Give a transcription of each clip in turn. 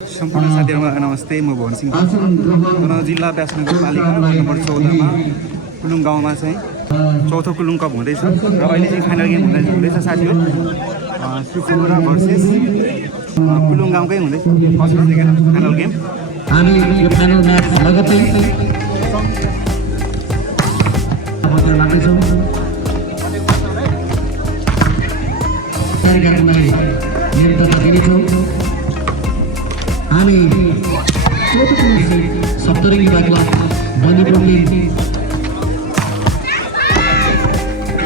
सम्पूर्ण साथीहरुमा नमस्ते। म भवन सिंह जिल्ला व्यासनगरपालिका नम्बर 14 मा कुलुङ गाउँमा चाहिँ चौथो कुलुङ कप हुँदैछ र अहिले चाहिँ फाइनल गेम हुँदैछ साथीहरु। सुकुरा भर्सेस कुलुङ गाउँकै हुँदैछ फर्स्ट र सेकेन्ड फाइनल गेम। हामी यो फाइनल म्याच लगत्तै बजार लाग्दैछौँ। कार्यक्रमलाई निरन्तरता दिनेछौँ। हामी चौथो कुलुङ सप्तरङ्गी क्लब बन्दीपुरले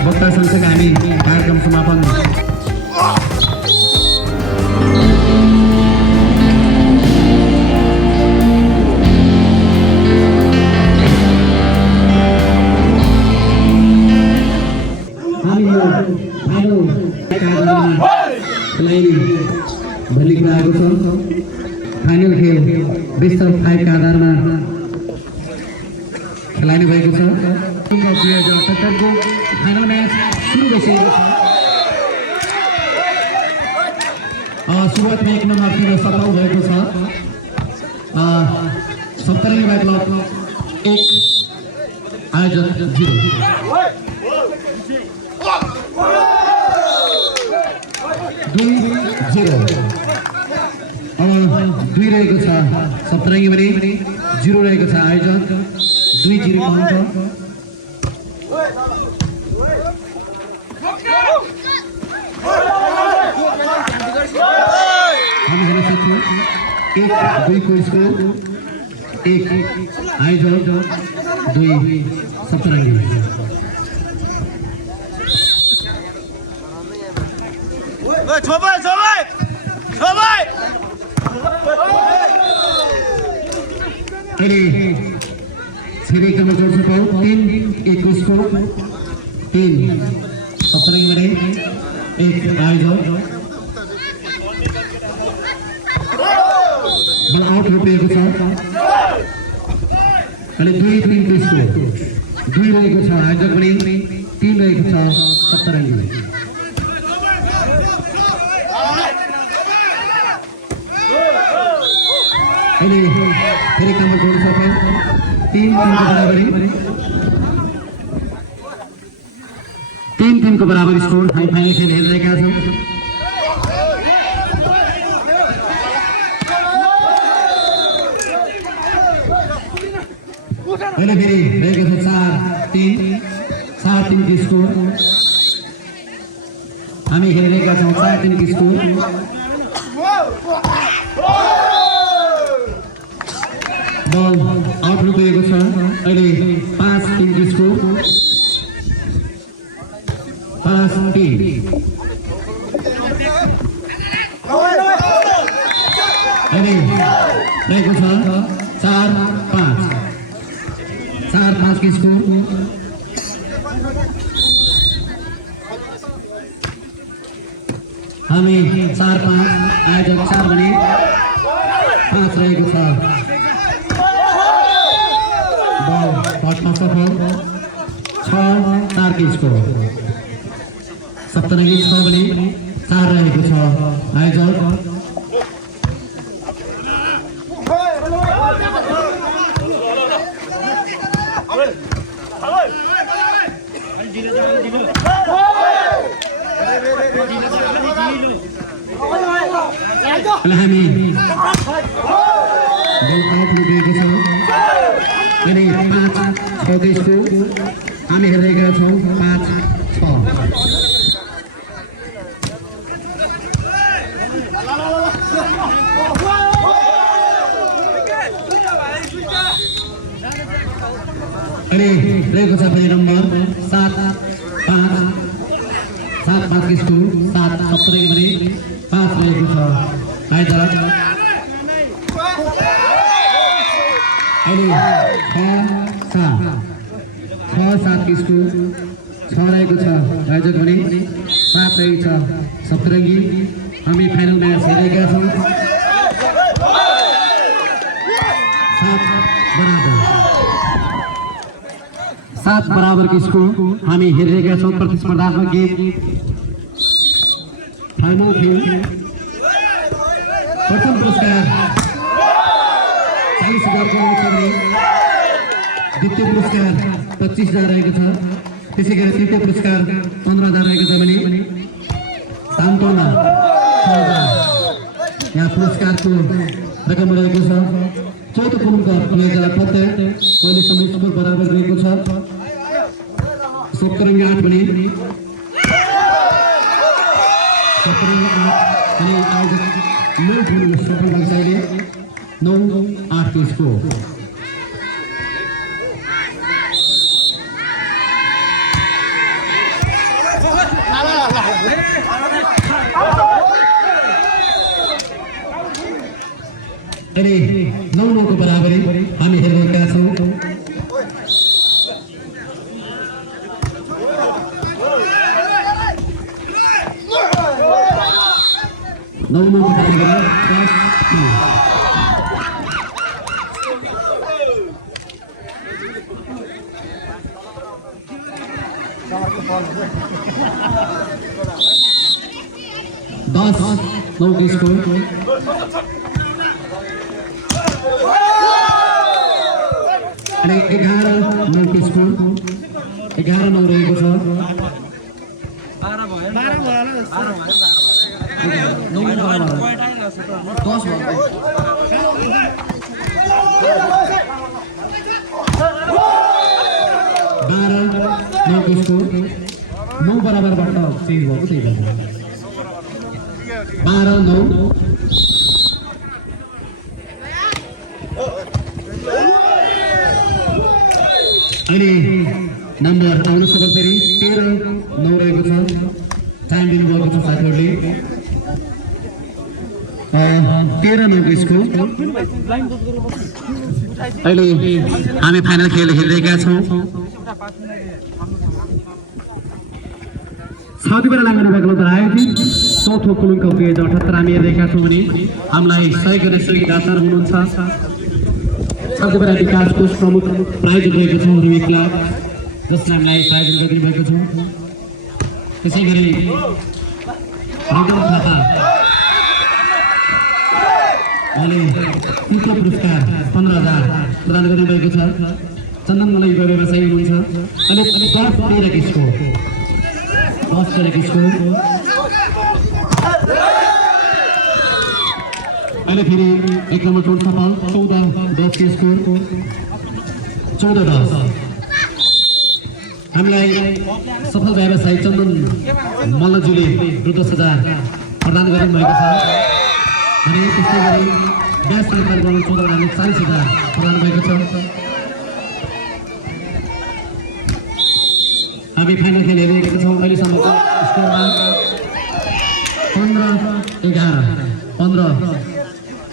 वक्ता सँगसँगै हामी कार्यक्रम समापन फाइनल खेल बेस्ट अफ 5 का आधारमा खेलाइने भएको छ। 2077 को फाइनल म्याच सुरु भइसकेको छ। सुरुवातमा 1 नम्बर 3 सफल भएको छ। सप्तरङ्गी क्लब 1 आयोजक 0। दुई रहेको छ सप्तरङ्गी भने 0 रहेको छ आयोजक 2-0 काउन्ट। हामी हेर्न सक्छौँ 1-2 को स्कोर 1 आयोजक 2 सप्तरङ्गी। छेरी क्रमांक 3-1 को स्कोर 3 सप्तरङ्गी भने 1 आयोजक। बल आउट रोपिएको छ। अनि 2-3 को स्कोर 2 रहेको छ आयोजक भने 3 रहेको छ सप्तरङ्गी। अहिले फेरि क्रमांक 3-3 को बराबर स्कोर हामी फाइनल खेल हेरिरहेका छौँ। अहिले फेरि रहेको छ 4-3 को स्कोर हामी हेरिरहेका छौँ। 4-3 को स्कोर बल आउट रोपिएको छ। अहिले 5-3 को स्कोर 5-3। अहिले रहेको छ 4-5 को स्कोर। हामी 4-5 आयोजक 4 भने 5 रहेको छ। बल पटमा सफल 6-4 को स्कोर। सप्तरङ्गी 6 भने 4 रहेको छ आयोजक। हामी बल आउट रोपिएको छ। अनि 5-6 को स्कोर हामी हेरिरहेका छौँ। 5-6 अनि रहेको छ फेरि नम्बर 7-5 को स्कोर 7 सप्तरङ्गी भने 5 रहेको छ आयोजक। अहिले 6-7 को स्कोर 6 रहेको छ आयोजक भने 7 रहेको छ सप्तरङ्गी। हामी फाइनल म्याच हेरेका छौँ। 7 बराबर को स्कोर हामी हेरिरहेका छौँ। प्रतिस्पर्धात्मक गेम फाइनल खेल प्रथम पुरस्कार द्वितीय पुरस्कार 25,000 रहेको छ। त्यसै गरी तृतीय पुरस्कार 15,000 रहेको छ भने सामटोला 6,000 यहाँ पुरस्कारको रकम रहेको छ। चौथो कुलुङको प्रतियोगिता प्रत्यय अहिलेसम्म स्कोर बराबर रहेको छ। सप्तरङ्गी 8 भने सप्तरङ्गी 8 अनि आयोजक मूल भूमि सफल भएको छ अहिले 9-8 को स्कोर। अनि 9-9 को बराबरी हामी हेरेका छौँ। दस 9 के स्कोर। अनि 11-9 के स्कोर। 11-9 रहेको छ। 12-9 को स्कोर। 9 बराबरबाट चेन्ज भएको त्यही भन्छ। 12-9 अनि नम्बर आउनु सक्छ फेरि 13-9 रहेको छ। टाइम दिनुभएको छ साथीहरूले। 13-9 को स्कोर। अहिले हामी फाइनल खेल खेलिरहेका छौँ। साथी बेला लाग्ने भएको आयो कि चौथो कुलुङको 2078 हामी हेरिरहेका छौँ भने हामीलाई सहयोग गर्ने सहयोगदाता हुनुहुन्छ। साथी बेला विकास कोष प्रमुख प्रायोजक रहेको छ रुमी क्लब जसले हामीलाई प्रायोजन गरिदिनुभएको छ। त्यसै गरी रगम खाता अहिले तृतीय पुरस्कार 15,000 प्रदान गर्नुभएको छ। चन्दन मलाई गरेर सही हुनुहुन्छ। अनि 10-13 को स्कोर। 10-13 को स्कोर। अहिले फेरि एक नम्बर टोल सफल 14-10 के स्कोर। 14-10 हामीलाई सफल व्यवसायी चन्दन मल्लज्यूले रु 10,000 प्रदान गर्नुभएको छ। अनि त्यस्तै गरी ब्यास नेपाल गभर्मेन्ट 14 40,000 प्रदान भएको छ। हामी फाइनल खेल हेरिरहेका छौँ। अहिलेसम्मको स्कोरमा 15-11 15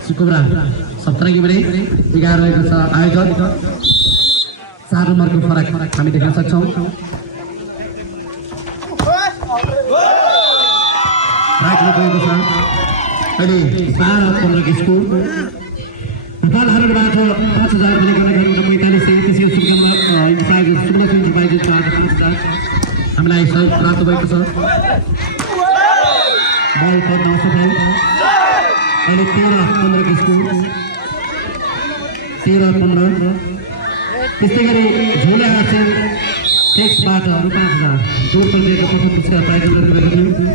सुकुब्रा सप्तरङ्गी भने 11 रहेको छ आयोजक। 4 नम्बरको फरक हामी देख्न सक्छौँ। राख्नु गएको छ अहिले 12-15 को स्कोर। नेपाल हारेबाट 5,000 भने गरेर 45 त्यसै हामीलाई सहयोग प्राप्त भएको छ। बल पद असफल। अहिले 13-15 को स्कोर। 13-15 त्यस्तै गरी झोले आर्चर टेक्सबाट रु 5,000 जोड प्रतियोगिता प्रथम पुरस्कार प्रायोजन गरिरहेको थियो।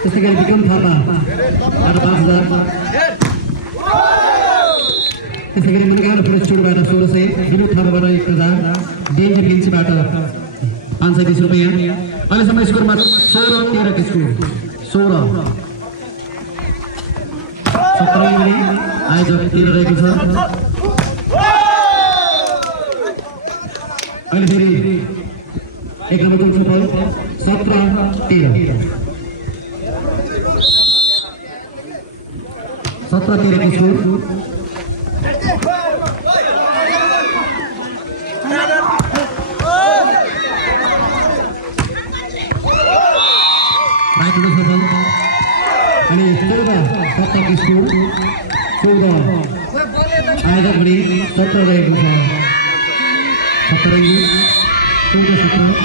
त्यस्तै गरी विक्रम थापाबाट 5,000। त्यसै गरी मनगाउँ पुरस्कारबाट 1,600। विनोद थापाबाट 1,000। डेन्जर गेन्सीबाट 520 रुपियाँ। अहिलेसम्म स्कोरमा 16-13 को स्कोर। 16 17 आयोजक 13 रहेको छ। अहिले फेरि एक नम्बर टोल सफल 17-13 17-13 को स्कोर। अनि 14-17 को स्कोर। 14 आयोजक भने 17 रहेको छ। सप्तरङ्गी 14-17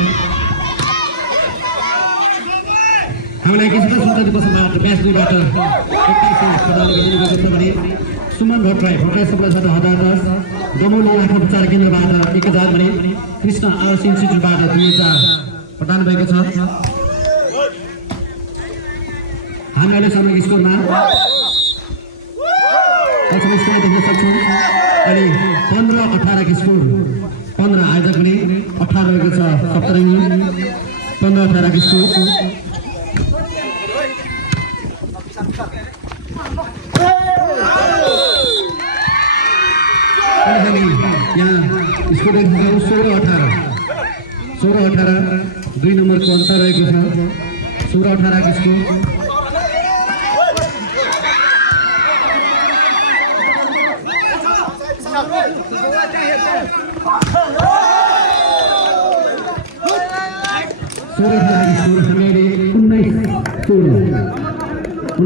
हामीलाई किसिमको सुन्दर दिवसबाट म्याच 2बाट 21 प्रदान गरिएको छ भने सुमन भट्टराई सबैबाट 1010 डमोलो आँखा उपचार केन्द्रबाट 1000 भने कृष्ण आर्ट्स इन्स्टिट्युटबाट 2000 प्रदान भएको छ। हामी अहिले समय स्कोरमा पछिल्लो स्कोर देख्न सक्छौँ अनि 15-18 को स्कोर 15 आयोजक भने 18 रहेको छ सप्तरङ्गी 15-18 को स्कोर। यहाँ स्कोर 16-18 2 नम्बरको अन्तर रहेको छ 16-18 को स्कोर। हामीले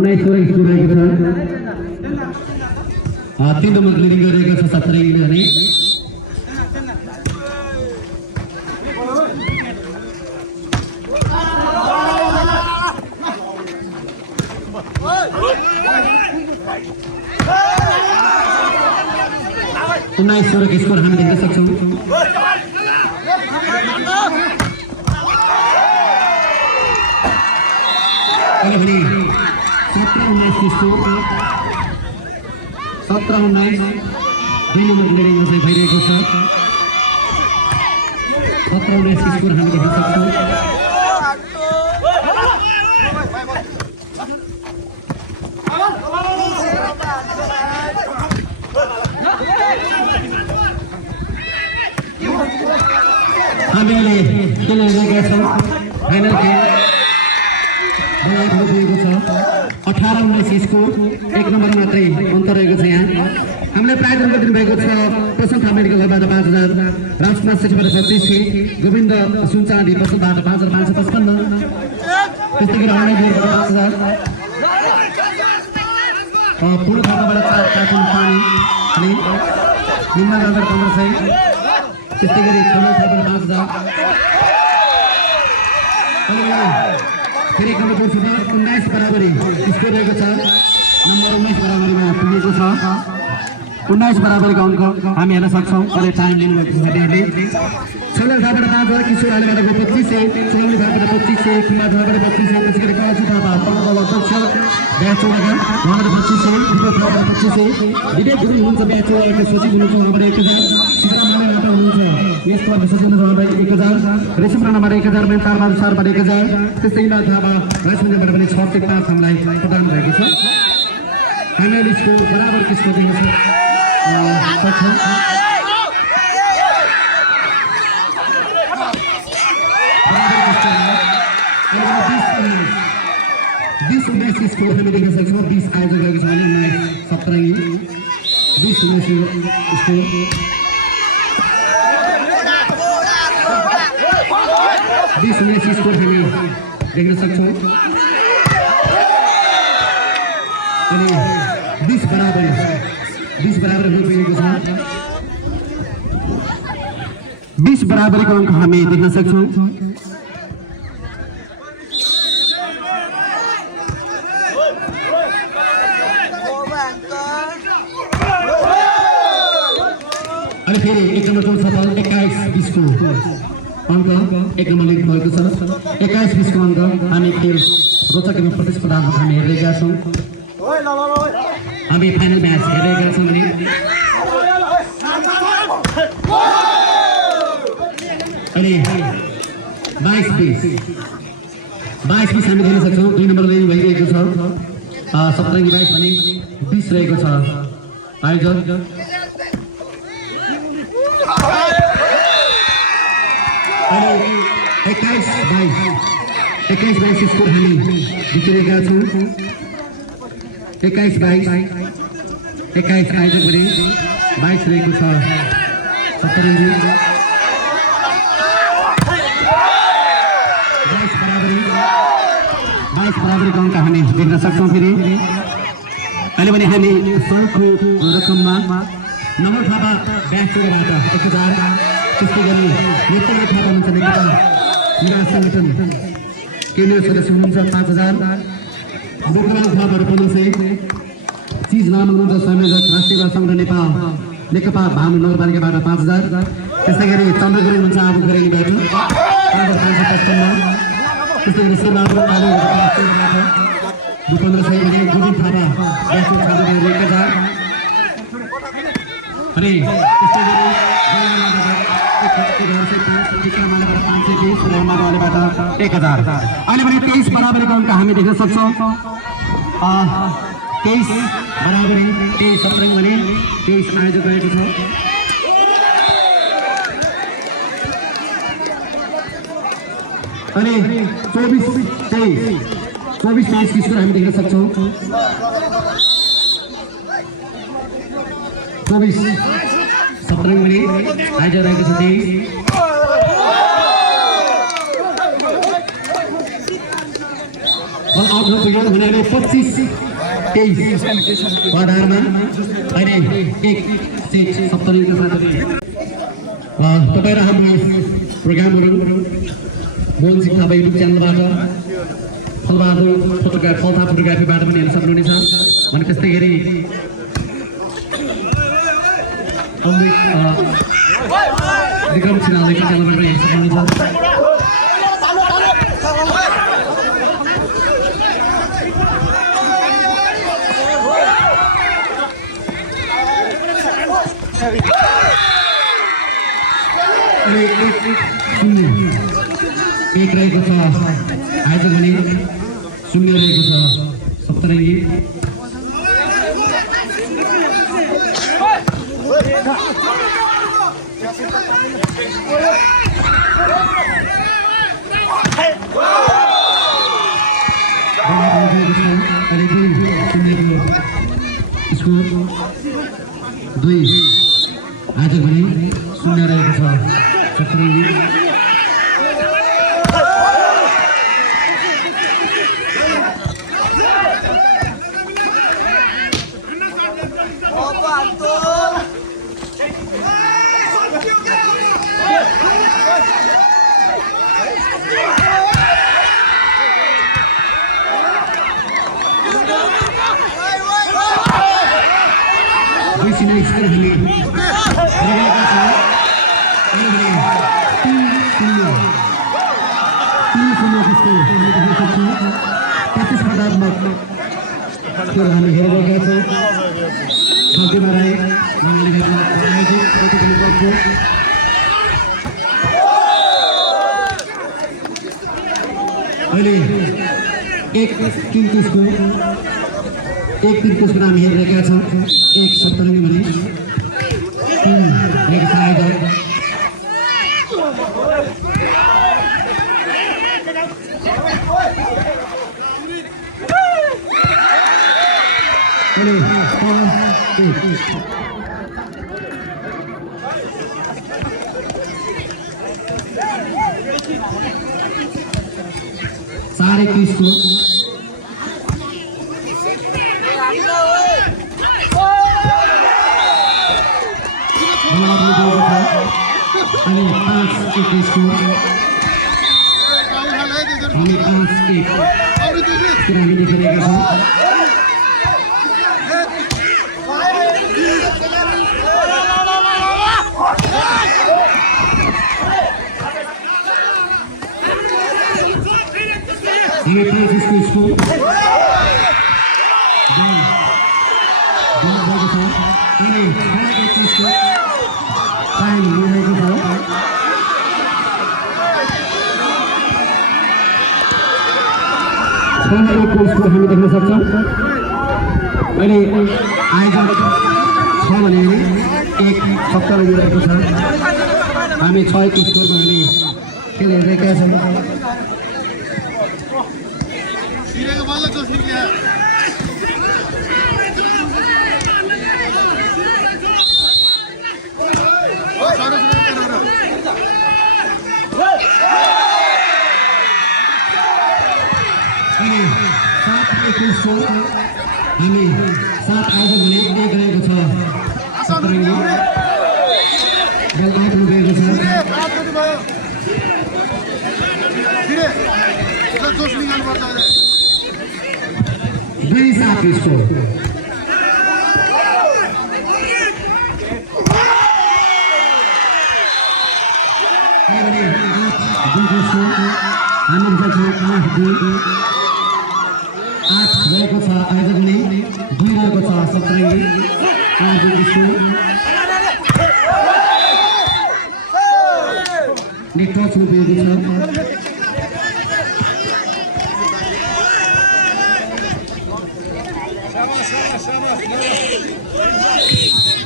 19 स्कोर रहेको छ 3 नम्बर लिडिङ गरिरहेको छ सप्तरङ्गीले भने के स्कोर हामी देख्न सक्छौँ। अहिले भने 17-19 को स्कोर 17-19 2 नम्बर लिडिङ चाहिँ भइरहेको छ 17-19 को स्कोर हामी देख्न सक्छौँ। हामीले खेलिरहेका छौँ फाइनल खेल बनाएको छ 18-19 स्कोर 1 नम्बर मात्रै अन्तर रहेको छ। यहाँ हामीले प्राइज दिनुभएको छ प्रशान्त मेडिकलबाट 5000 राजकुमार सेठीबाट 2500 गोविन्द सुनचाँदी प्रशान्तबाट 5555 त्यस्तै गरी अनैबाट 5000 पूर्ण थापाबाट 4 कार्टुन पानी अनि निम्न गएर 1500 त्यस्तै गरी कमल थापाबाट 5000 फेरि नम्बर 19 बराबरी स्कोर रहेको छ नम्बर 19 बराबरीमा पुगेको छ 19 बराबरीको अङ्क हामी हेर्न सक्छौँ। अहिले टाइम लिनुभएको छ साथीहरूले सोलर थापाबाट 5000 किशोर आलेबाट 2500 चुनावली थापाबाट 2500 कुमार थापाबाट 2500 त्यसै गरी कलसी थापा पल्लो अध्यक्ष ब्याच चौडाका उहाँबाट 2500 दिपक थापाबाट 2500 विवेक गुरुङ हुनुहुन्छ ब्याच चौडाको सचिव हुनुहुन्छ उहाँबाट 1000 सीतारामबाट हुनुहुन्छ यसको सचिव उहाँबाट 1000 रेशम राणाबाट 1000 मेन्तालबाट सरबाट 1000 त्यस्तै इला थापा राजमन्दिरबाट पनि 605 हामीलाई प्रदान भएको छ। हामीले स्कोर बराबर किसको दिएको छ 20-19 स्कोर हामी देख्न सक्छौँ 20 आयोजक रहेको छ भने 19 सप्तरङ्गी 20-19 स्कोर 20-19 स्कोर हामी देख्न सक्छौँ अनि 20 बराबर पुगेको छ 20 बराबरीको अङ्क हामी देख्न सक्छौँ। अनि फेरि 1 नम्बर टोल सफल 21-20 को अङ्क 1 नम्बर लिड भएको छ 21-20 को अङ्क हामी खेल रोचक एवं प्रतिस्पर्धामा हामी हेरिरहेका छौँ। हामी फाइनल म्याच हेरिरहेका छौँ भने अनि 22-20 हामी देख्न सक्छौँ 2 नम्बर लिड भइरहेको छ सप्तरङ्गी 22 भने 20 रहेको छ आयोजक अनि 21-22 स्कोर हामी जितेका छौँ 21-22 आयोजक भने 22 रहेको छ सप्तरङ्गी 22 बराबरीको अङ्क हामी देख्न सक्छौँ। फेरि अहिले भने हामी 100 को रकममा नम्बर थापा ब्याच चौबाट 1000 त्यस्तै गरी नेपाली थापा हुन्छ नेपाल युवा सङ्गठन केन्द्रीय सदस्य हुनुहुन्छ 5000 बुकराम थापाहरू 1500 चिज नाम हुनुहुन्छ संयोजक राष्ट्रिय सङ्घ नेपाल नेकपा भानु नगरपालिकाबाट 5000 त्यस्तै गरी चन्द्र गुरुङ हुनुहुन्छ आबु गुरुङबाट 555 त्यस्तै गरी शेरबहादुर आलु भूपेन्द्र सही भने गोविन्द थापा राष्ट्रिय छात्र 1000 अनि त्यस्तै गरी अहिले पनि 23 बराबरीको अङ्क हामी देख्न सक्छौँ 23 बराबरी 23 सत्रङ भने 23 आयोजक रहेको छ अनि 24-23 की स्कोर हामी देख्न सक्छौँ 24 सत्रङ भने आयोजक रहेको छ 23 आउट पुग्यो भने 25-23 आधारमा अहिले 1 सेट 70 का साथ तपाईँ र हाम्रो प्रोग्रामहरू मोहन सिंह थापा युट्युब च्यानलबाट फलबहादुर फोटोग्राफीबाट पनि हेर्न सक्नुहुनेछ भने त्यस्तै गरी विक्रम सिन्हाको च्यानलबाट पनि हेर्न सक्नुहुनेछ एक रहेको छ आयोजक भने 0 रहेको छ सप्तरङ्गी स्कोर 2 आयोजक भने 0 रहेको छ सप्तरङ्गी हामी हेरिरहेका छौँ छातीमा राई अहिले एक तिनको हामी हेरिरहेका छौँ 1 सप्तरङ्गी भने 3 रहेको छ आयोजक साढ़े 30 को हमें 5-21 को हमें 5-1 फिर हमें दिखेगा हमें 5-21 को टाइम मिलेको छ हामी देख्न सक्छौँ अहिले आयोजक छ भने 1 सप्ताह रहेको छ हामी 6 स्कोरमा हामी खेल हेरिरहेका छौँ हामी 7 आयोजक भने 1 रहेको छ सप्तरङ्गी बल 8 रहेको छ 5 को स्कोर हामी सक्छौँ 8 रहेको छ आयोजकले 2 रहेको छ सप्तरङ्गी 5 स्कोर नेटवर्क उपयोगी छ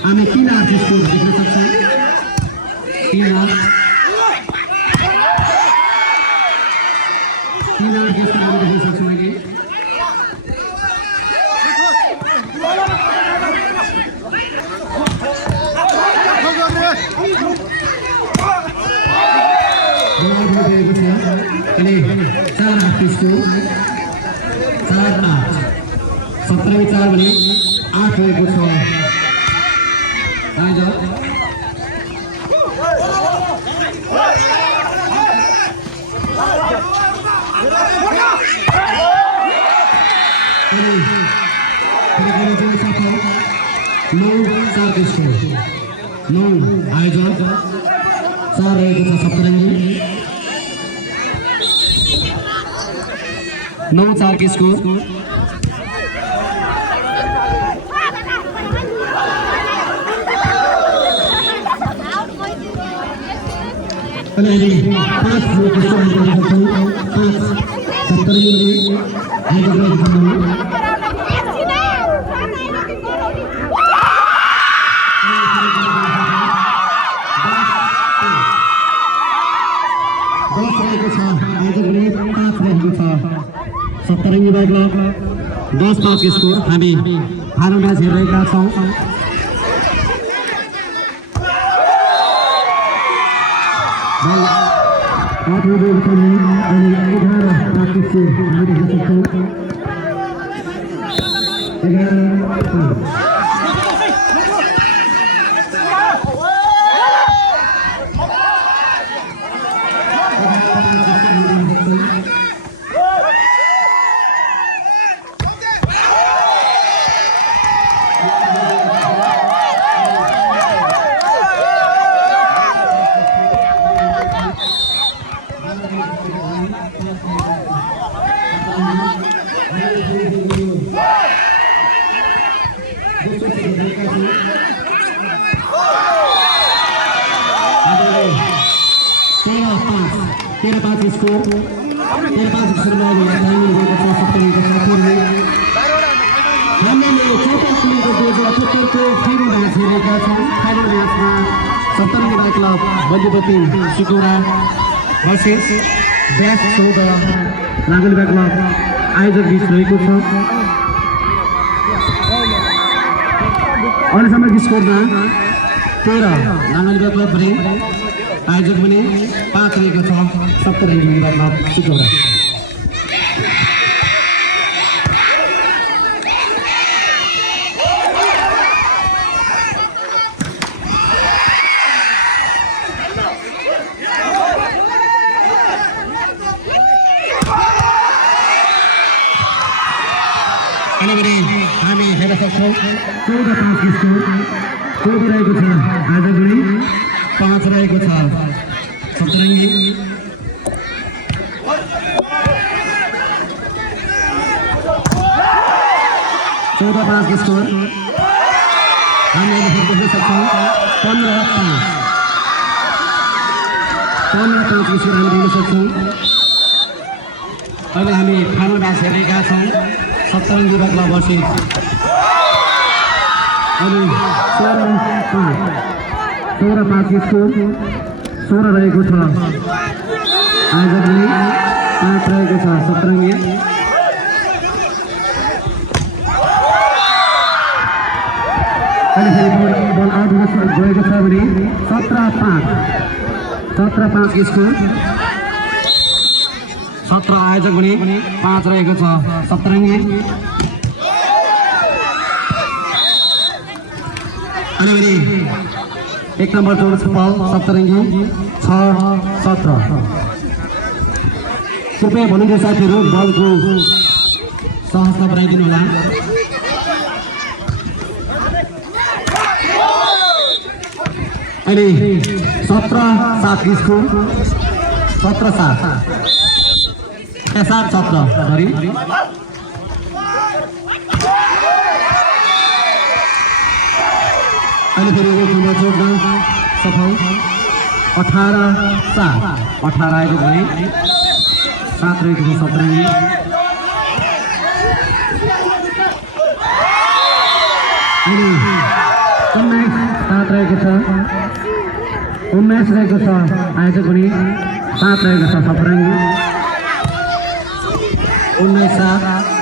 हामी 3 स्कोर देख्न सक्छौँ 3 के स्कोर देख्न सक्छौँ अहिले अनि 4 स्कोर 4-8 17 4 भने 8 रहेको छ आयोजक नौ आयोजक 4 रहेको छ सप्तरङ्गी 9-4 के स्कोर अनि 5 रहेको छ सप्तरङ्गी आयोजक रहेको छ सप्तरङ्गी बाइकलाई 10-5 स्कोर हामी फाइनल म्याच हेरिरहेका छौँ सप्तरङ्गी बाइक क्लब बलिपति सिकोरा वर्सेस ब्यास 14 नागली बाइक क्लब आयोजक बीच रहेको छ अहिलेसम्म स्कोरमा 13 नागली बाइक क्लब भने आयोजक पनि 5 रहेको छ सप्तरङ्गी बाइक क्लब सिकोरा हामी हेर्न सक्छौँ 14-5 स्कोर 14 रहेको छ आयोजकले 5 रहेको छ सप्तरङ्गी स्कोर हामी अहिले देख्न सक्छौँ 15-5 स्कोर हामी देख्न सक्छौँ अहिले हामी फाइनल म्याच हेरेका छौँ सप्तरङ्गी बाइक क्लब वर्सेस अनि 16-5 स्कोर 16 रहेको छ आयोजकले 5 रहेको छ सप्तरङ्गी अहिले बल आउट गएको छ भने 17-5 स्कोर 17 आयोजक पनि 5 रहेको छ सप्तरङ्गी अनि एक नम्बर जोड बल सप्तरङ्गी 6-17 कृपया भन्नुहुने साथीहरू बलको सहजता बनाइदिनु होला अनि 17-7 स्कोर 17-7 17 सरी अनि फेरि यो जुन जोड्न सफल 18-7 18 आएको भने 7 रहेको छ सत्रङ्गी अनि 19-7 रहेको छ 19 रहेको छ आयोजक पनि 7 रहेको छ सत्रङ्गी 19-7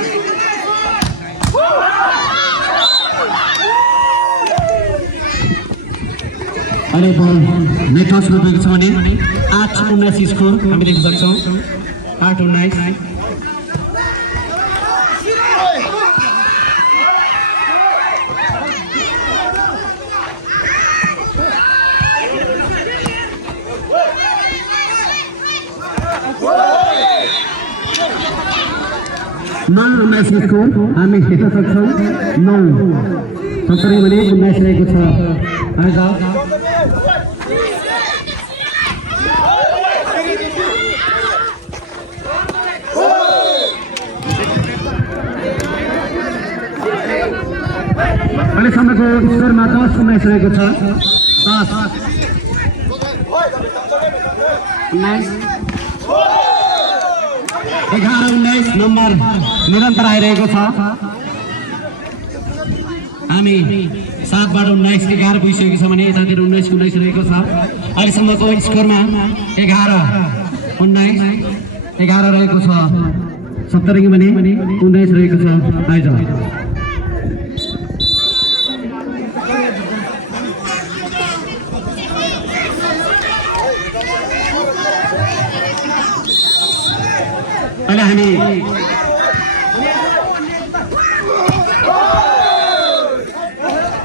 अनि बल नेटवर्क गएको छ भने 8-19 स्कोर हामी देख्न सक्छौँ 8-19 9-19 स्कोर हामी हेर्न सक्छौँ 9 सत्तरी भने 19 रहेको छ आज अहिलेसम्मको स्कोरमा 10-19 रहेको छ 11-19 नम्बर निरन्तर आइरहेको छ हामी 7-19 11 पुगिसकेको छ भने यतातिर 19-19 रहेको छ अहिलेसम्मको स्कोरमा 11-19 11 रहेको छ सत्तरी भने 19 रहेको छ आइज अहिले हामी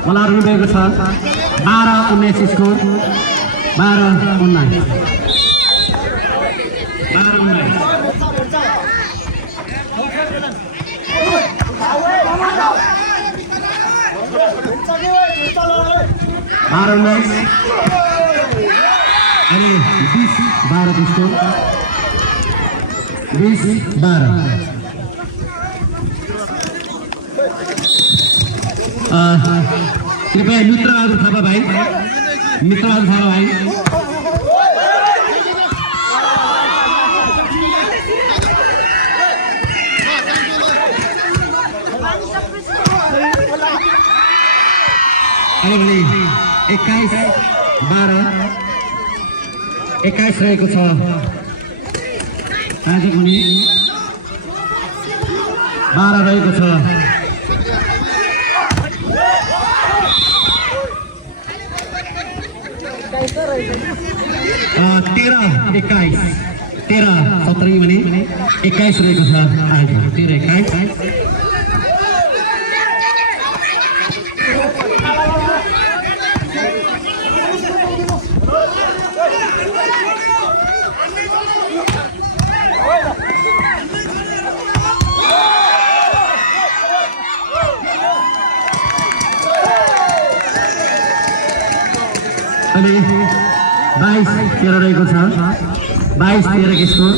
बलाहरू रहेको छ 12-19 स्कोर 12-19 अनि 20-12 स्कोर 20-12 कृपया मित्रबहादुर थापा भाइ अहिले भने 21 रहेको छ आज पनि 12 रहेको छ तेरह 17 भने 21 रहेको छ आज 13-21 अनि 22-13 रहेको छ 22-13 को स्कोर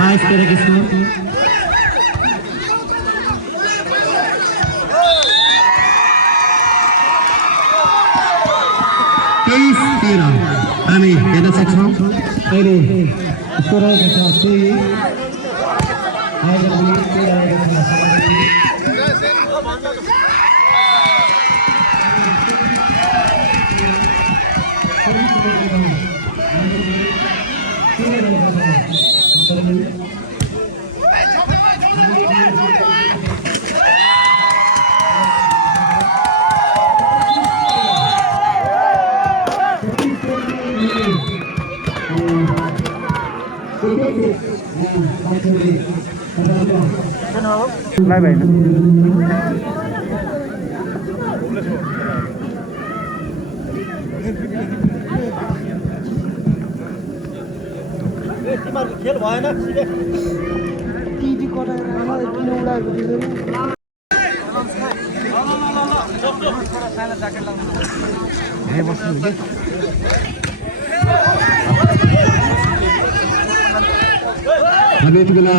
22-13 को स्कोर 23-13 हामी हेर्न सक्छौँ अहिले स्कोर रहेको छ 来呗。खेल भएन टिटी कटाएर किन उडाएको हामी यति बेला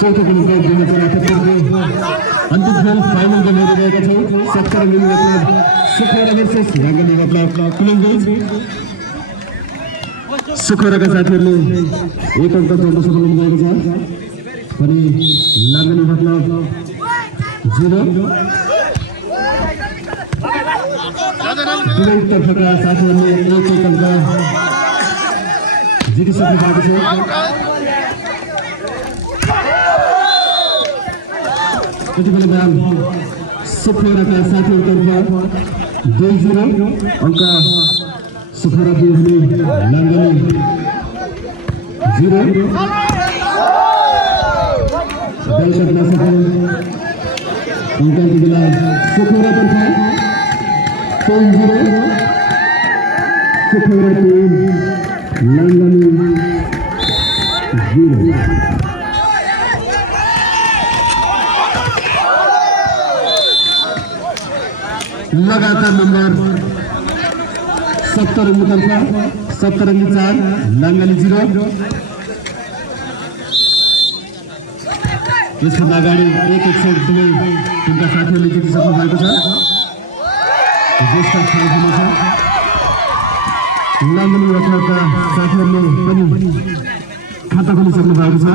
चौथो कुलुङका 2078 अन्तिम खेल फाइनल गेम हेरिरहेका छौँ। 70 मिनेटमा सुखोरा वर्सेस लाङ्गनी कुलुङ सुखोराका साथीहरूले 1 अङ्क जोड्न सफल हुनुभएको छ भने लाङ्गनी मतलब 0 दुवै तर्फका साथीहरूले 1 अङ्क जितिसक्नु भएको छ। यति बेला सुखोराका साथीहरूतर्फ 2-0 अङ्क सुखोरा 2 भने लाङ्गनी 0 बल गर्न सफल अङ्क यति बेला सुखोरातर्फ 3-0 सुखोरा 3 लाङ्गनी 0 लगातार नंबर 70 तर्फ 70 रंगी 4 लाङ्गनी 0 यसभन्दा अगाडि 1-1 सेट दुवै टिमका साथीहरूले जितिसक्नु भएको छ। देशका खेलाडीहरू छ लाङ्गनी रक्षकका साथीहरूले पनि खाता खोलिसक्नु भएको छ।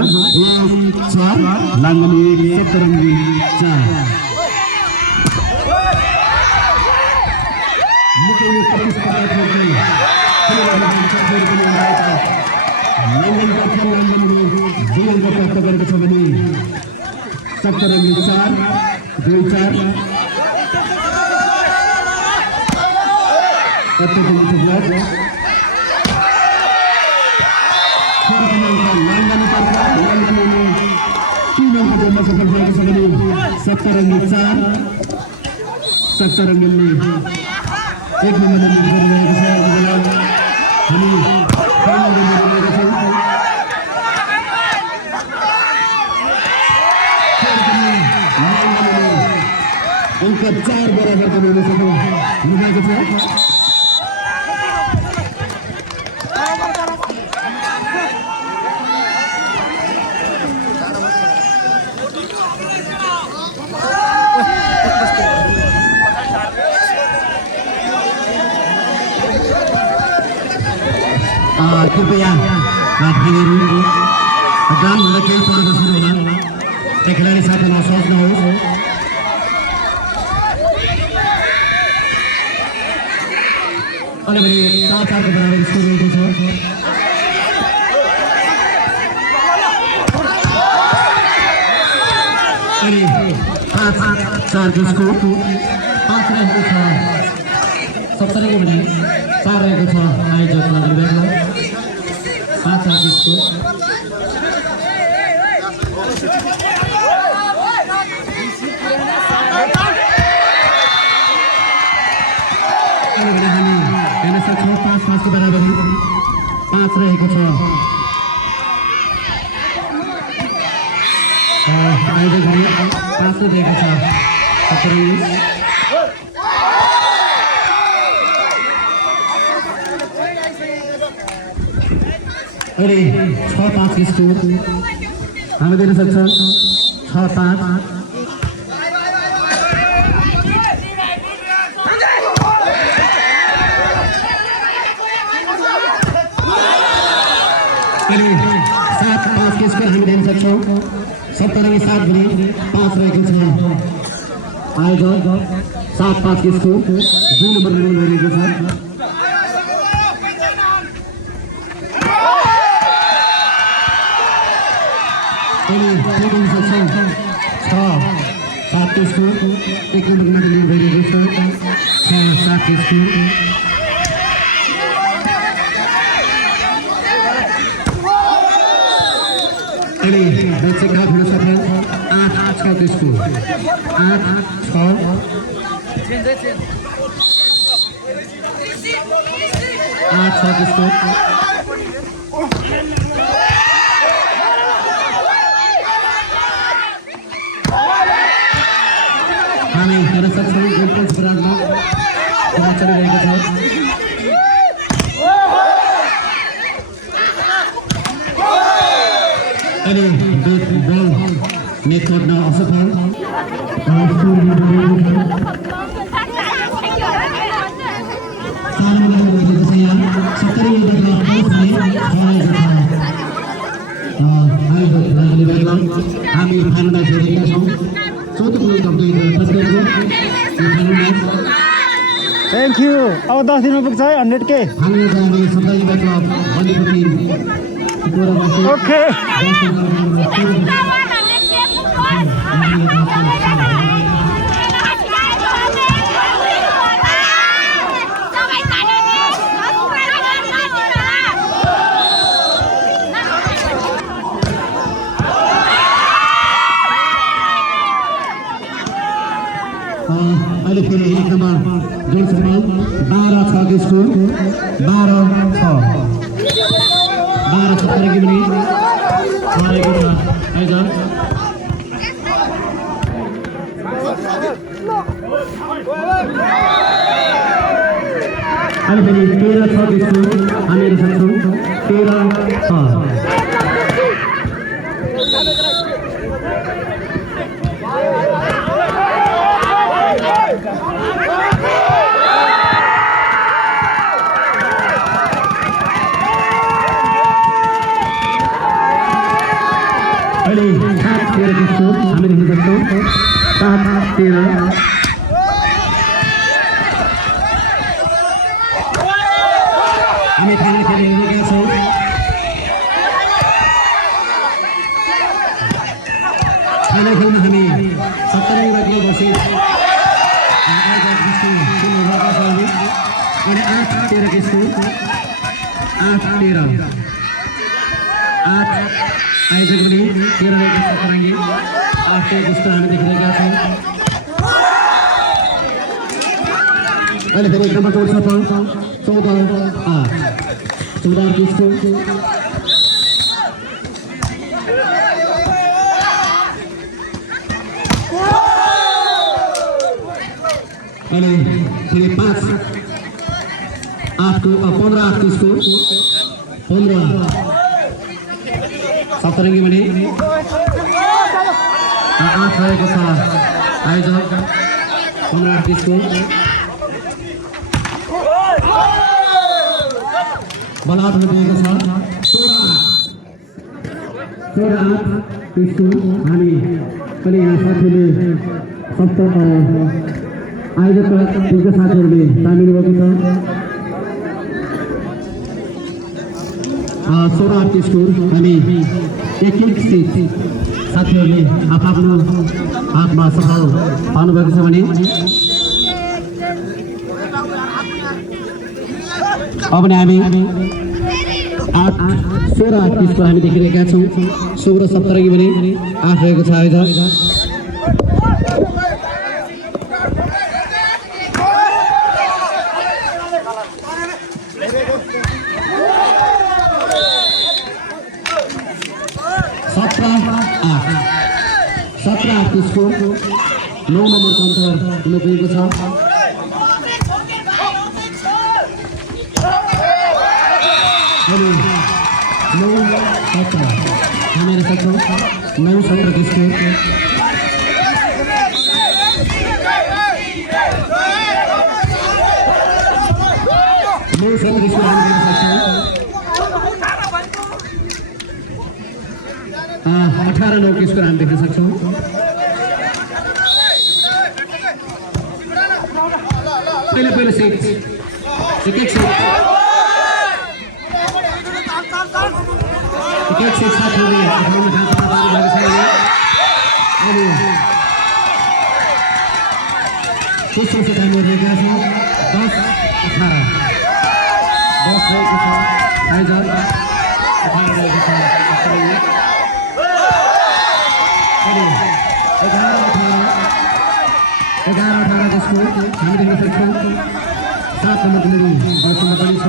1-4 लाङ्गनी 70 रंगी 4 मुख्य प्रतिस्पर्धा खेल्दै दुई अङ्क प्राप्त गरेको छ भने 70 रंगी 4 2-4 लाङ्गनी तर्फ 3 अङ्क जोड्न सफल भएको छ भने 70 रंगी 4 70 रंगीले 1 नम्बर गरिरहेको छ। हामी फाइनल गरिरहेका छौँ। अङ्क 4 बराबर बनाउन सफल हुनुभएको छ। कृपया भाइहरू ग्राउन्डबाट केही पर बस्नु होला। एक खेलाडी साथै नसोच नहोस्। अनि 4-4 को बराबर स्कोर रहेको छ। अनि 5-4 को स्कोर 5 रहेको छ। 70 को भने 4 रहेको छ आयोजक क्लबले 5-4 को स्कोर। अनि हामी हेर्न सक्छौँ 5-5 को बराबर 5 रहेको छ। आयोजकले 5 रहेको छ। 70 अरे 6-5 की स्कोर हामी देख्न सक्छौँ। 6-5 अनि 7-5 की स्कोर हामी देख्न सक्छौँ। 70 रंगी 7 भने 5 रहेको छ। आयोजक 7-5 की स्कोर 2 नम्बर गरिरहेको छ। अनि 6-7 को स्कोर 1 नम्बरमा लिड भइरहेको छ। 6-7 को स्कोर अनि दर्शकका हुन सफल 8-6 को स्कोर 8-6 8-6 को स्कोर। हामी हेर्न सक्छौँ गोलपोस्ट बराबरमा खेला चलिरहेको छ अहिले बल नेट गर्न असफल हामी फाइनल म्याच हेरेका छौँ चौथो world cup 2077 final match thank you अब 10 दिनमा पुग्छ है 100K हामी सबै क्लब बलिपति ओके अहिले फेरि 1 नम्बर जोनसम्म 12-6 को स्कोर 12-6 12-17 की बनी रहेको छ आइजन अहिले फेरि 13-6 को स्कोर हामी हेर्न सक्छौँ 13-6 अहिले 7-13 को स्कोर हामी देख्न सक्छौँ 7-13 हामी फाइनल खेलिरहेका छौँ फाइनल खेलमा हामी 70 वर्ग बसे अनि 8-13 को स्कोर 8-13 8 आयोजक पनि 13 रहेका सतरङ्गी 8 जस्तो हामी देखिरहेका छौँ अहिले फेरि 1 नम्बर जोड सफल 14 को स्कोर अहिले फेरि 15-8 को स्कोर 15 सप्तरङ्गी भने 8 रहेको छ आयोजक 15 को स्कोर बलात् दिएको छ 16-8 को स्कोर हामी पनि यहाँ साथीले सप्त आयोजकका टिमका साथीहरूले सामेल भएको छ 16-8 को स्कोर हामी एक सिट साथीहरूले आफ्नो हातमा सफल पाउनुभएको छ भने अब हामी 16-8 को स्कोर हामी देखिरहेका छौँ 16 सप्तरङ्गी भने 8 रहेको छ आयोजक को स्कोर 9 नम्बरको अन्तर हुन पुगेको छ अहिले 9-17 हामी हेर्न सक्छौँ 9-17 को स्कोर 9-17 को स्कोर हामी हेर्न सक्छौँ 18-9 को स्कोर हामी देख्न सक्छौँ पहले से एक साथ हो गए कुछ से टाइम हो गया 10-18 11-18 स्कोर हामी देख्न सक्छौँ 7 नम्बरको लागि बलसम्म पनि छ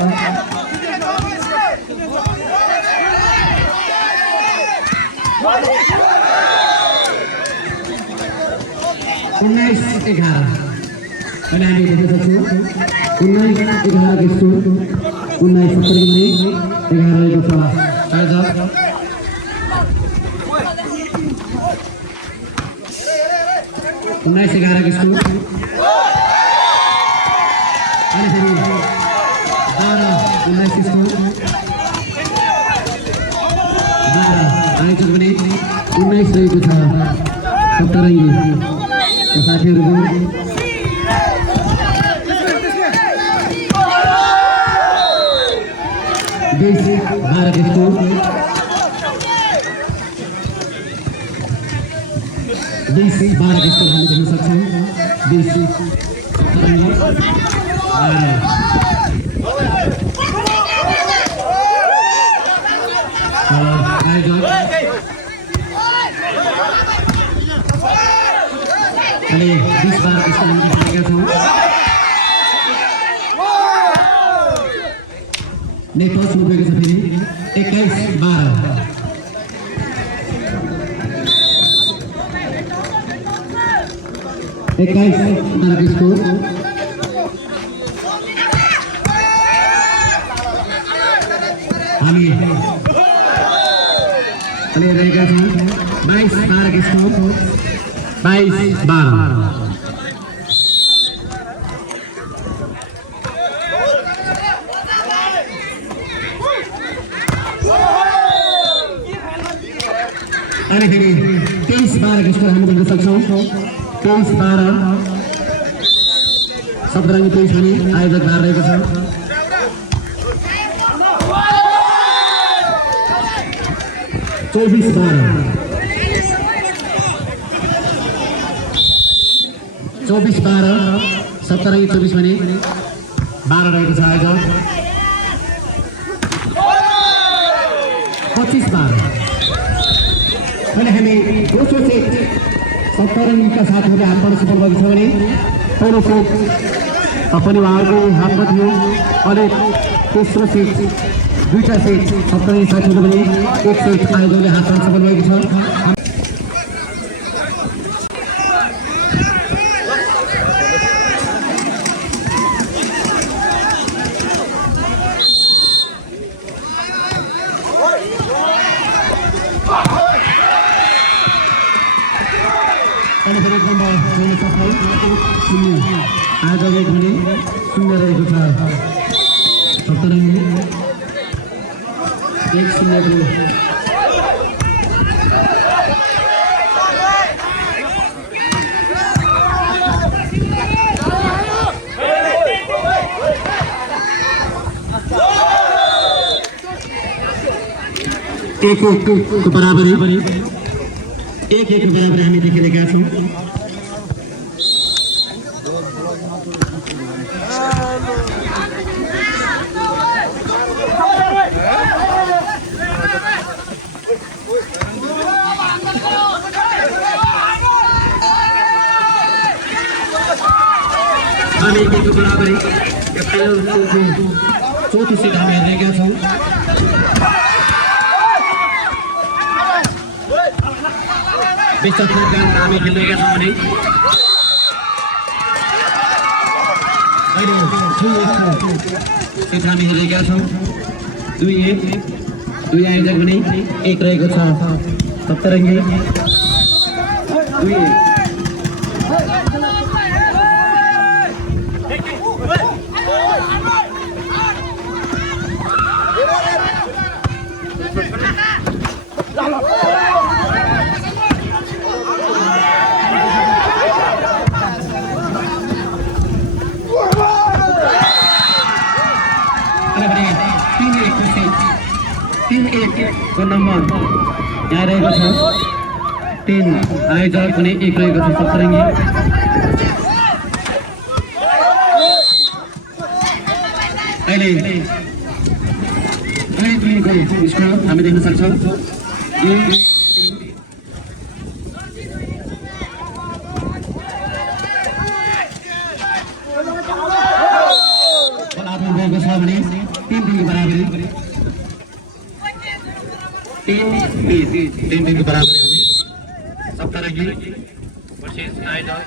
19-11 अहिले हामी देख्न सक्छौँ 19-11 को स्कोर 19-70 में 11 रहेको छ आयोजक 19-11 को स्कोर अनि फेरि 12-19 स्कोर 12 आयोजक पनि 19 रहेको छ सप्तरङ्गी साथीहरुको 12 को स्कोर 12 को स्कोर हामी देख्न सक्छौँ 12 अहिले 20-12 को स्कोर हामी देखेका छौँ नेटवर्क रोकेको छ फेरि 21-12 21-12 को स्कोर हामी अहिले रहेका छौँ 22-12 को स्कोर 22-12 अनि फेरि 23-12 को स्कोर हामी देख्न सक्छौँ 23-12 सप्तरङ्गी 23 भने आयोजक 12 रहेको छ 24-12 सप्तरङ्गी 24 भने 12 रहेको छ आयोजक 25-12 अहिले हामी दोस्रो सेट सप्तरङ्गीका साथीहरूले हातबाट सफल भएको छ भने पहिलो सेट पनि उहाँहरूको हातमा थियो अनि तेस्रो सेट दुईटा सेट सप्तरङ्गी साथीहरूले पनि एक सेट आयोजकले हातबाट सफल भएको छ अनि फेरि एकदम जोड्न सफल आयोजक भने शून्य रहेको छ सप्तरङ्गी 1-0 एक को बराबरी 1-1 को बराबरी हामी देखिरहेका छौँ हामी 1-1 को बराबरी चौथो सेट हामी हेरेका छौँ विश्वकप हामी खेलेका छौँ भने अहिले सेट हामी हेरेका छौँ 2-1 दुई आयोजक भने 1 रहेको छ सप्तरङ्गी 2-1 को नम्बर यहाँ रहेको छ 3 आयोजक पनि 1 रहेको छ सप्तरङ्गी अहिले 2-3 को स्कोर हामी देख्न सक्छौँ रहेको छ भने 3-3 को बराबरी 3-3 को बराबरी सप्तरङ्गी वर्सेस आयोजक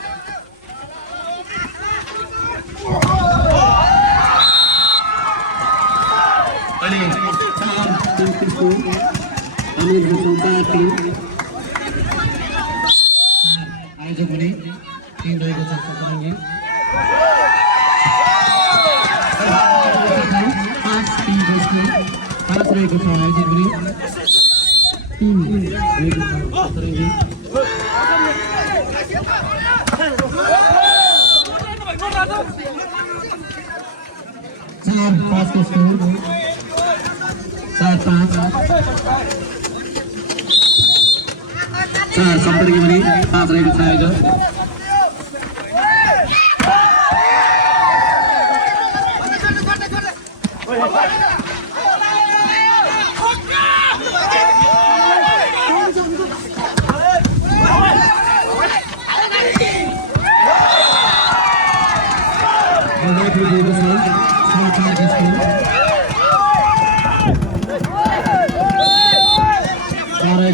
अनि 4 किसको अनि चौका टिम आयोजक हुने टिम रहेको छ सतरङ्गी 5 टिम जसको 5 रहेको छ आयोजक हुने टिम रहेको छ सतरङ्गी 4-5 को स्कोर 4-5 4 सप्तरी भने 5 रहेको छ आयोजक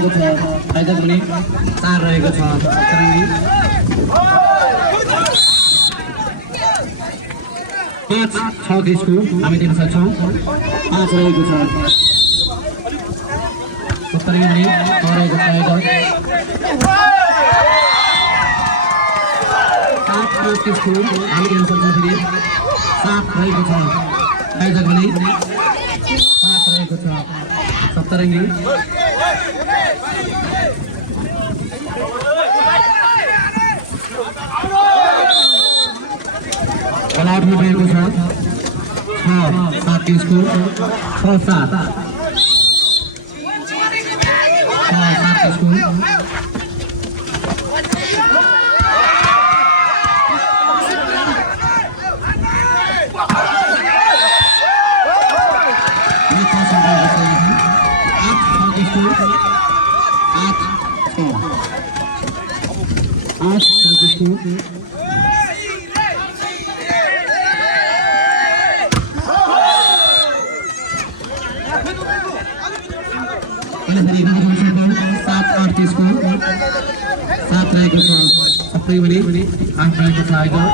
आयोजक पनि 4 रहेको छ सतरङ्गी 5-6 किसको हामी देख्न सक्छौँ 5 रहेको छ सतरङ्गी पनि 6 रहेको छ आयोजक 5 किसको हामी देख्न सक्छौँ फेरि 7 रहेको छ आयोजक पनि 7 रहेको छ सतरङ्गी अलाउट भएको छ 6-7 किसको 6-7 किसको सात रहेको छ सबै भने 8 रहेको छ आयोजक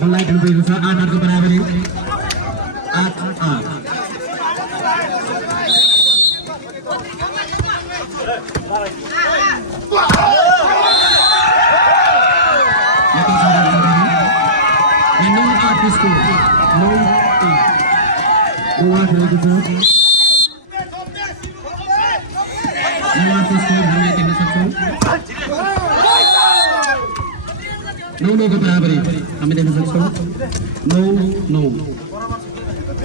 बललाई खेल्नुभएको छ 8-8 को बराबरी 8-8 9 को बराबरी हामी देख्न सक्छौँ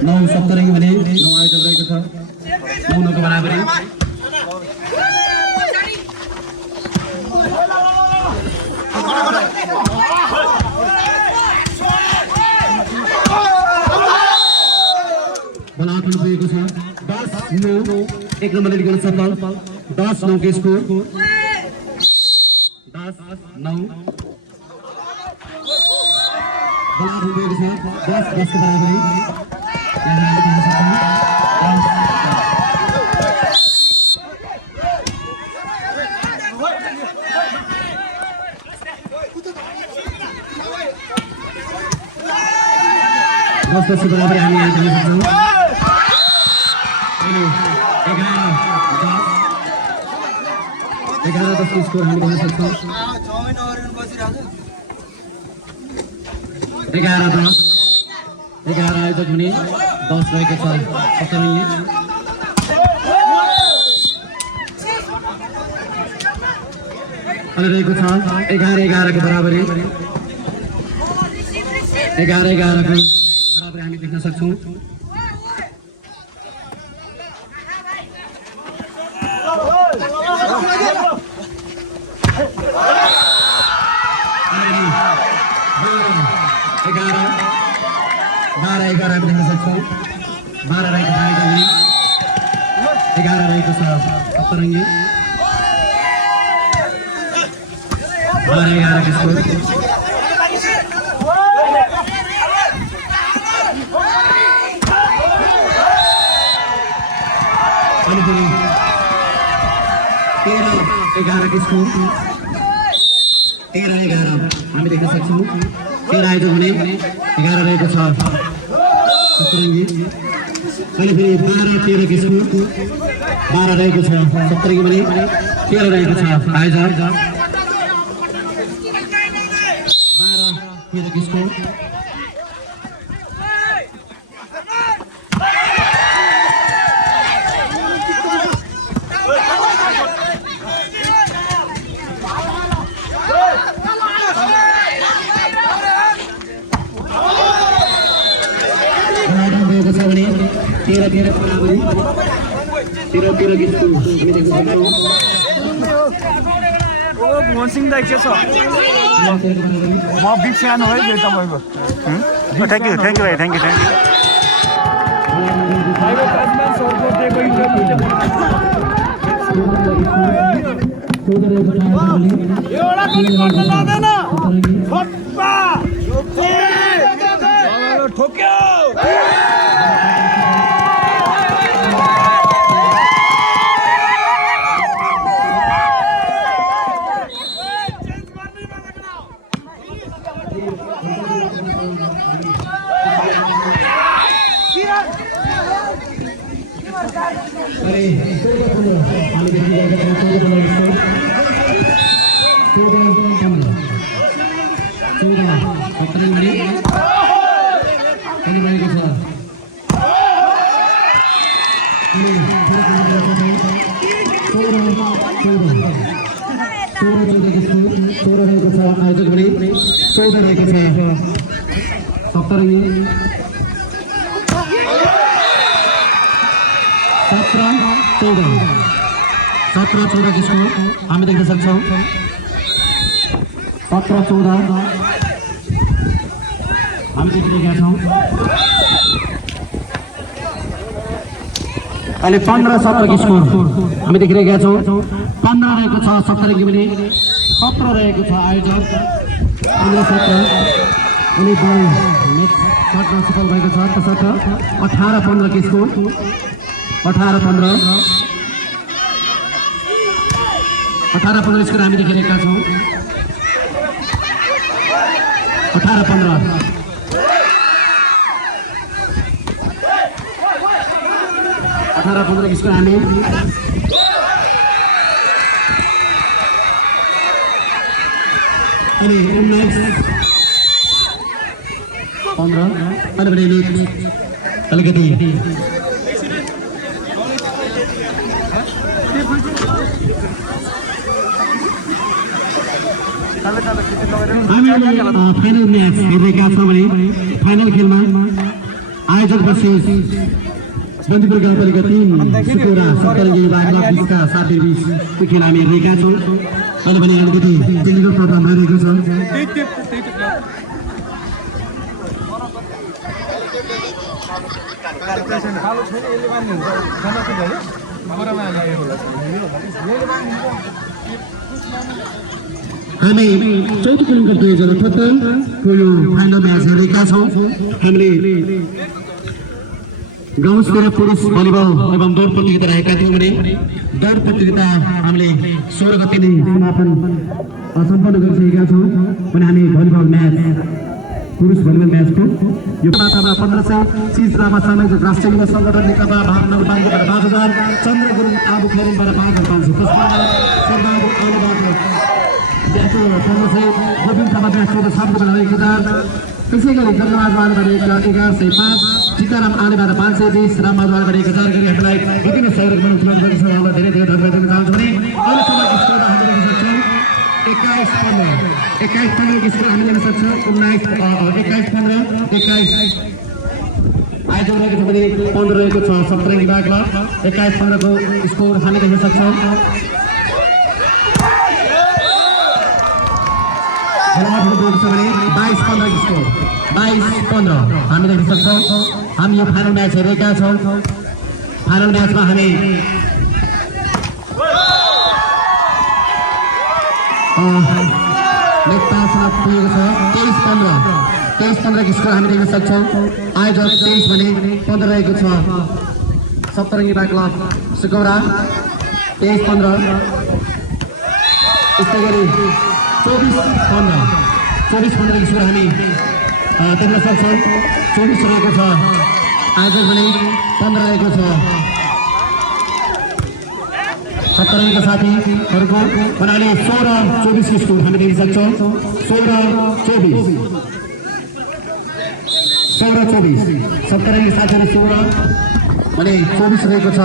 9 सप्तरङ्गी भने 9 आयोजक रहेको छ 9 को बराबरी बल आउट भएको छ 10-9 एक नम्बर लिएको सफल 10-9 के स्कोर 10-9 बल भएको छ 10-10 को बराबरी दस बराबर हामी यहाँ देख्न सक्छौँ 11-10 को स्कोर हामी देख्न सक्छौँ 11 आयोजक हुने 10 रहेको छ सप्तमी रहेको छ 11-11 को बराबरी 11-11 को बराबर हामी देख्न सक्छौँ सप्तरङ्गी 12-11 के स्कोर अनि पनि 13-11 के स्कोर 13-11 हामी देख्न सक्छौँ 13 आयोजक भने 11 रहेको छ सतरङ्गी अनि फेरि 12-13 को स्कोर 12 रहेको छ सतरङ्गी भने 13 रहेको छ आयोजक 12-13 को स्कोर भुवन सिंह दाइ के छ म बिग फ्यान हो है तपाईँको थ्याङ्क यू भाइ थ्याङ्क यू ठोक्यो हामी देख्न सक्छौं 17-14 हामी देखिरहेका छौं अहिले 15-17 को स्कोर हामी देखिरहेका छौं 15 रहेको छ सतरङ्गी भने 17 रहेको छ आयोजक 15-17 अनि बल नेट शटमा सफल भएको छ तसर्थ 18-15 को स्कोर 18-15 स्कोर हामी देखिरहेका छौं 18-15 18-15 स्कोर हामी अनि 19-15 अनि भने अलिकति फाइनल म्याच हेरेका छौं भने फाइनल खेलमा आयोजक वर्सेस बन्दीपुर गाउँपालिका 3 सुकोरा सतरङ्गी बागला बिचका साथी बीच त्यो खेल हामी हेरेका छौं अहिले भने अलिकति टेक्निकल प्रोग्राम भइरहेको छ हामी चौथो कुलुङ्कर 2078 को यो फाइनल म्याच हेरेका छौं हामीले गाउँ स्तरीय पुरुष भलिबल एवं दौड प्रतियोगिता रहेका थियौं भने दौड प्रतियोगिता हामीले 16 गते नै समापन सम्पन्न गरिसकेका छौं भने हामी भलिबल म्याच पुरुष भलिबल म्याचको यो मातामा 1500 सीज रामा सामाजिक राष्ट्रिय युवा संगठन नेकपा भारत बाङ्गबाट 5000 चन्द्र गुरुङ आबु खेरिङबाट 5500 त्यसबाट सरदार अलबाट त्यसको 1500 गोविन्द थापा ब्यासबाट 7,000 त्यसै गरी जन्मराजबाट 1105 सीताराम आलेबाट 520 रामबाबुबाट 1000 गरी हामीलाई विभिन्न सहयोग गर्नु भएको छ उहाँलाई धेरै धेरै धन्यवाद दिन चाहन्छु भने अहिलेसम्म स्कोरमा हामी देख्न सक्छौं 21-15 को स्कोर हामी लिन सक्छौं 21-15 आयोजक रहेको छ भने 15 रहेको छ सतरङ्गी बागला 21-15 को स्कोर हामी देख्न सक्छौं 22-15 को स्कोर 22-15 हामी देख्न सक्छौं हामी यो फाइनल म्याच हेरेका छौं फाइनल म्याचमा हामी नेपालसँग पुगेको छ 23-15 को स्कोर हामी देख्न सक्छौं आयोजक 23 भने 15 रहेको छ सतरङ्गी बागला सुकौरा 23-15 यस्तै गरी 24-15 24-15 स्कोर हामी देख्न सक्छौँ। 24 रहेको छ, आज भने 15 रहेको छ। 17 का साथीहरूको हुनाले 16-24 स्कोर हामी देख्न सक्छौँ। 16-24 17 का साथीहरू 16 भने 24 रहेको छ।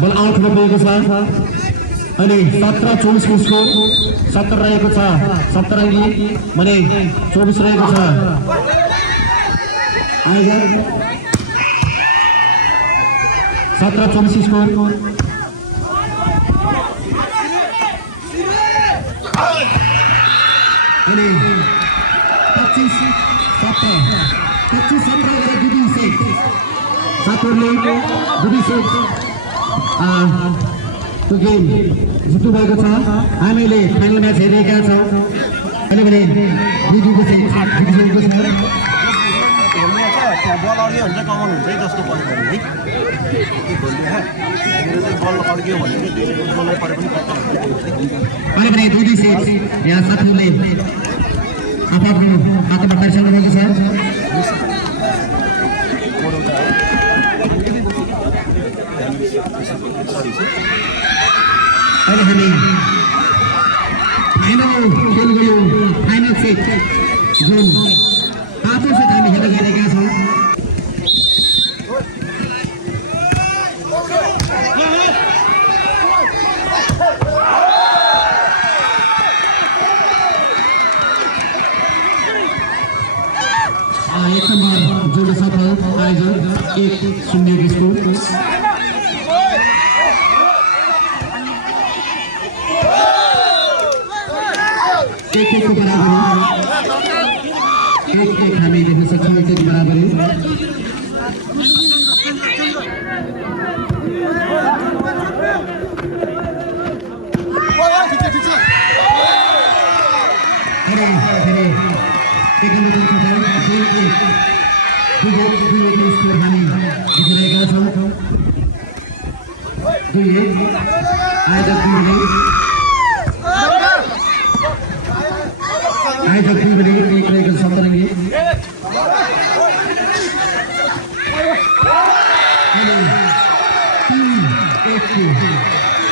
बल आउट भएको छ अनि 17-24 को स्कोर 70 रहेको छ। 70 भने 24 रहेको छ। आज 17-24 स्कोर अनि 25-17 साथीहरूले त्यो गेम जित्नु भएको छ। हामीले फाइनल म्याच हेरेका छौँ। अहिले भने जितेको छ। त्यहाँ बल अड्यो भने चाहिँ कमाउनु हुन्छ है जस्तो पऱ्यो भने है बल अड्क्यो भने चाहिँ बलै परे पनि पत्ता हुन्छ। अहिले पनि 2 सेट यहाँ साथीहरूले आफ्नो हातमा परिश्रम गरेको छ। अहिले हामी फाइनल खेल गयो। फाइनल सेट जुन 5औं सेट हामी खेल गरेका छौँ। एक नंबर जोड़ सफल आयोजन 1-0 स्कोर। एक को बराबर 1-1 हामी देख्न सक्छौँ। 1-1 बराबर स्कोर हामी जितिरहेका छौँ। 2-1 आयोजक टिमले 1 रहेको 17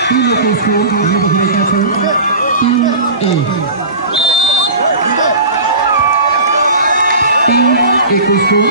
3-1 स्कोर हामी देखिरहेका छौँ। 3-1 स्कोर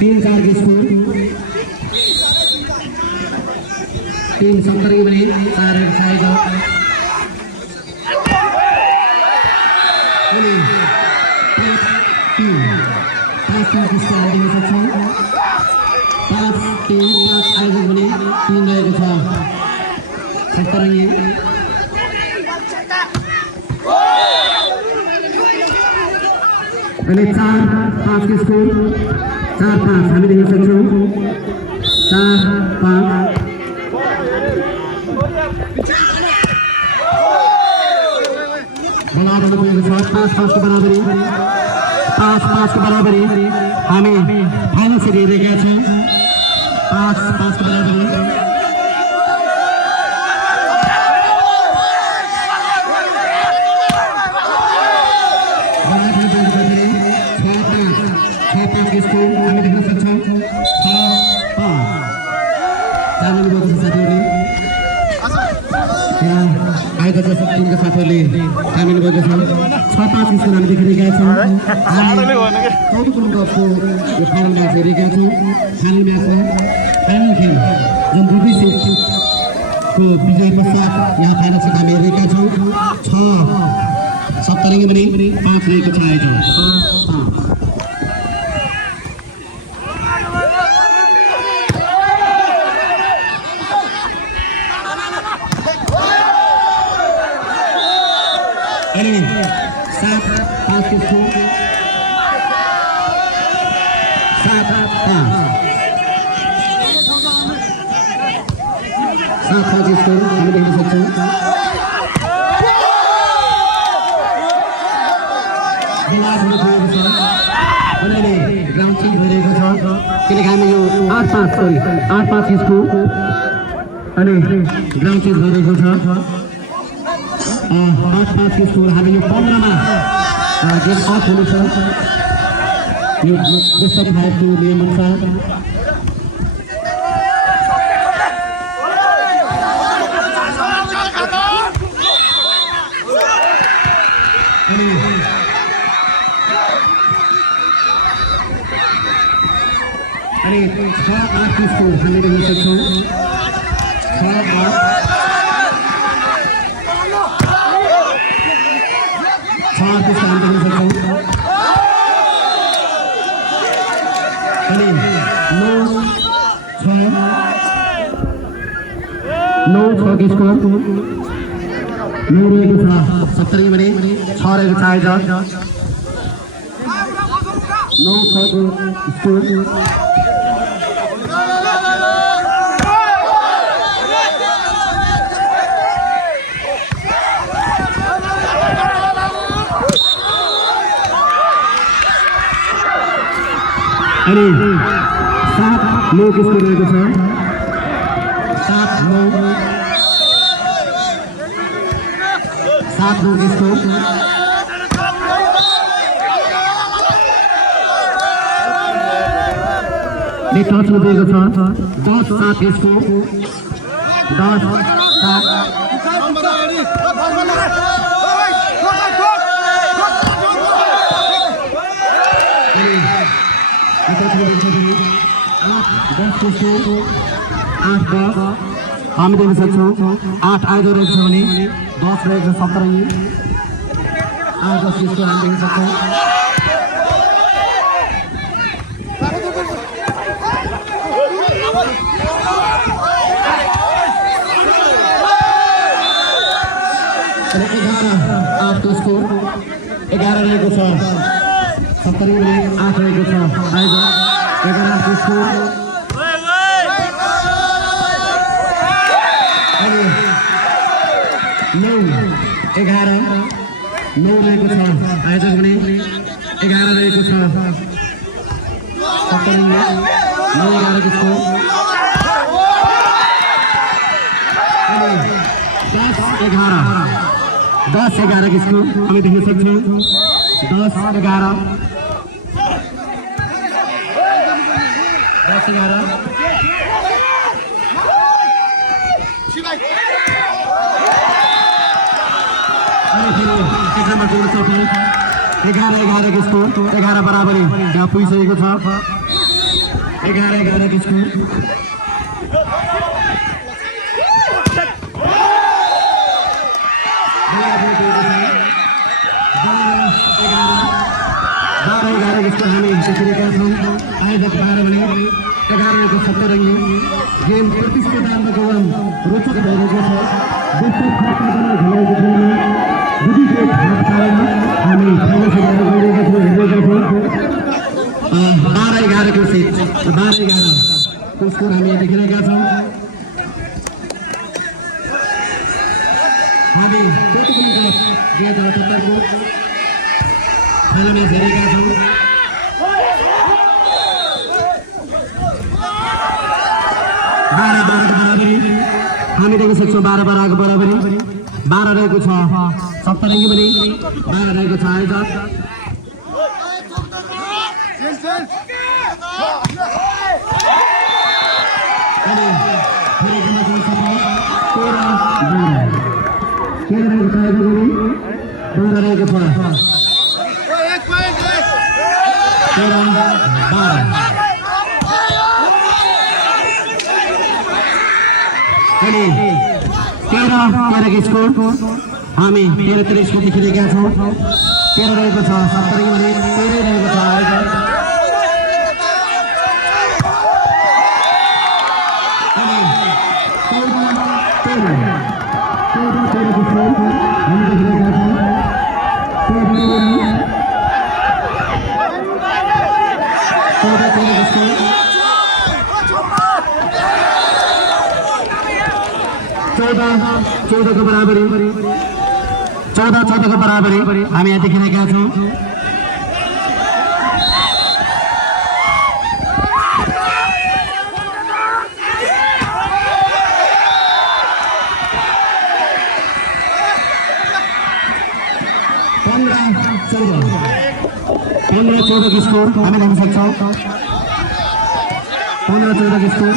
तीन चार के स्कोर 3-70 बने 4 साइड पहले 4-5 के स्कोर 4-5 हमें देख सकते हो 4-5 बराबर 5-5 के बराबरी 5-5 के बराबरी हमें फाइनल से दे गया था 5-5 के बराबरी स्कोर हामी देख्न सक्छौँ 6-5 4 नम्बर बक्स साथीहरूले यहाँ आएका टिमका साथीहरूले हामी भएको छ 6-5 स्कोर हामी देखिरहेका छौँ चौथो कपको यो फाइनल म्याच हेरेका छौँ फाइनल म्याचमा फाइनल खेल जुन दुई सेटको विजय पश्चात यहाँ फाइनल सेट हामी हेरेका छौँ 6 सप्तरङ्गी भने 5 रहेको छ आयोजन 6-5 Anyway, 7-5 के स्कोर 7-5 के स्कोर हामी देख्न सक्छौँ ग्राउन्ड चेन्ज भइरहेको छ किनकि हामी यो 8-5 के स्कोर अनि ग्राउन्ड चेन्ज भइरहेको छ 5-5 के स्कोर हामी यो 15 मा गेम आउट हुनेछ यो बेस्ट अफ 5 को नियम अनुसार अनि 6-8 के स्कोर हामी देख्न सक्छौँ 6-8 के स्थान देख्न सक्छौँ अनि 9-6 के स्कोर 9 रहेको छ 70 भने 6 रहेको छ आयोजन 9-6 को स्कोर अनि 7-9 के स्कोर रहेको छ 7-9 के स्कोर टच दिएको छ 10-7 के स्कोर 10-7 8-10 हामी देख्न सक्छौँ 8 आयोजन रहेको छ भने 10 रहेको छ 70 8-10 स्कोर हामी देख्न सक्छौँ अनि 11-8 को स्कोर 11 रहेको छ 70 भने 8 रहेको छ आयोजन 11 को स्कोर 9 रहेको छ आयोजक भने 11 रहेको छ 70 9-11 को स्कोर 10-11 के स्कोर हामी देख्न सक्छौँ 10-11 एक नम्बर गोल चौथी 11-11 के स्कोर 11 बराबरी यहाँ पुगिसकेको छ 11-11 के स्कोर 12-11 के स्कोर हामी देखिरहेका छौँ आयोजक 12 भने 11 को 70 गेम प्रतिस्पर्धामा गौरव रोचक भइरहेको छ देशको खातामा खेलाएको खेलमा बुद्धिको भागमा हामी फाइनल खेलेर गइरहेका छौँ हेरेका छौँ 12-11 को सेट 12-11 को स्कोर हामी देखिरहेका छौँ हामी टोटल कप 2078 को फाइनल म्याच हेरेका छौँ 12-12 को बराबरी हामी देख्न सक्छौँ 12-12 को बराबरी 12 रहेको छ 70 भने 12 रहेको छ आयोजक अवस्थामा रहेको छ 13 स्कोर हामी 13 को देखिरहेका छौँ 13 रहेको छ 70 भने 13 रहेको छ अनि 14 को स्कोर हामी देखिरहेका छौँ 14 को बराबरी 14 को बराबरी हामी यहाँ देखिरहेका छौँ 15-14 की स्कोर हामी देख्न सक्छौँ 15-14 की स्कोर